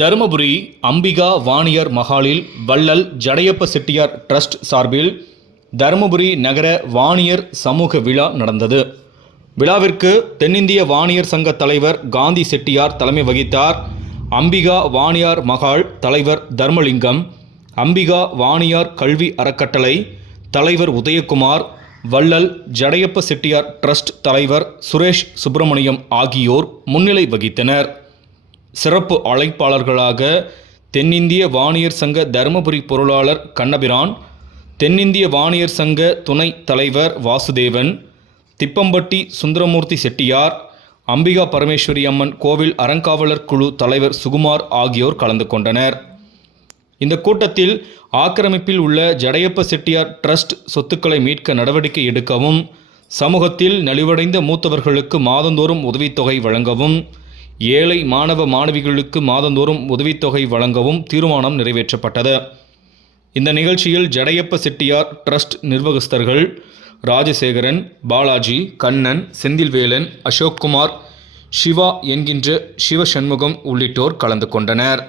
தருமபுரி அம்பிகா வாணியர் மகாலில் வள்ளல் ஜடையப்ப செட்டியார் ட்ரஸ்ட் சார்பில் தருமபுரி நகர வாணியர் சமூக விழா நடந்தது. விழாவிற்கு தென்னிந்திய வாணியர் சங்க தலைவர் காந்தி செட்டியார் தலைமை வகித்தார். அம்பிகா வாணியார் மகால் தலைவர் தர்மலிங்கம் அம்பிகா வாணியார் கல்வி அறக்கட்டளை தலைவர் உதயகுமார் வள்ளல் ஜடையப்ப செட்டியார் ட்ரஸ்ட் தலைவர் சுரேஷ் சுப்பிரமணியம் ஆகியோர் முன்னிலை வகித்தனர். சிறப்பு அழைப்பாளர்களாக தென்னிந்திய வாணியர் சங்க தருமபுரி பொருளாளர் கண்ணபிரான் தென்னிந்திய வாணியர் சங்க துணை தலைவர் வாசுதேவன் திப்பம்பட்டி சுந்தரமூர்த்தி செட்டியார் அம்பிகா பரமேஸ்வரி அம்மன் கோவில் அறங்காவலர் குழு தலைவர் சுகுமார் ஆகியோர் கலந்து கொண்டனர். இந்த கூட்டத்தில் ஆக்கிரமிப்பில் உள்ள ஜடையப்ப செட்டியார் ட்ரஸ்ட் சொத்துக்களை மீட்க நடவடிக்கை எடுக்கவும் சமூகத்தில் நலிவடைந்த மூத்தவர்களுக்கு மாதந்தோறும் உதவித்தொகை வழங்கவும் ஏழை மாணவ மாணவிகளுக்கு மாதந்தோறும் உதவித்தொகை வழங்கவும் தீர்மானம் நிறைவேற்றப்பட்டது. இந்த நிகழ்ச்சியில் ஜடையப்ப செட்டியார் ட்ரஸ்ட் நிர்வாகஸ்தர்கள் ராஜசேகரன் பாலாஜி கண்ணன் செந்தில்வேலன் அசோக்குமார் சிவா என்கின்ற சிவசண்முகம் உள்ளிட்டோர் கலந்து கொண்டனர்.